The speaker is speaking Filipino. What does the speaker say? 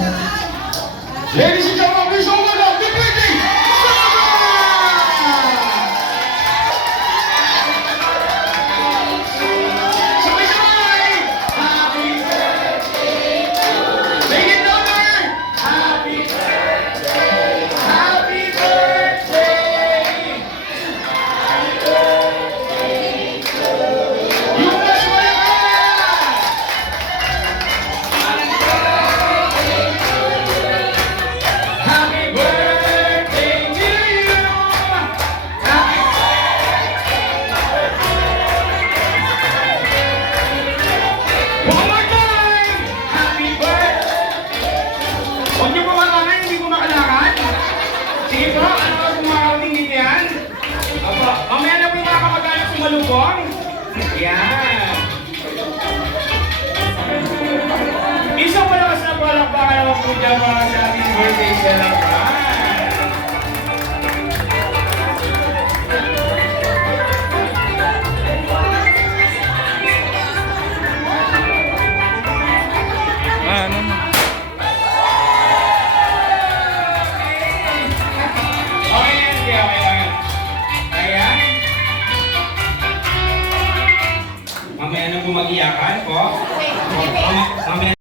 Ladies and gentlemen, please welcome the birthday sabay-sabay! Happy birthday to you! Make it number! Happy birthday! Happy birthday! Happy birthday to you! You must win! Happy birthday to you! One more time! Happy birthday! Huwag niyo pumakangan, hindi po makalakad. Sige po, ano ba kumakating din yan? Apo, mamaya na po yung mga kamag-anak sumalubong. Yan. Isang malakas na palakpakan naman po dyan para sa ating birthday celebration. Ano na? Okay, okay. Ayan. Mamaya na po mag-iyakan po. Mamaya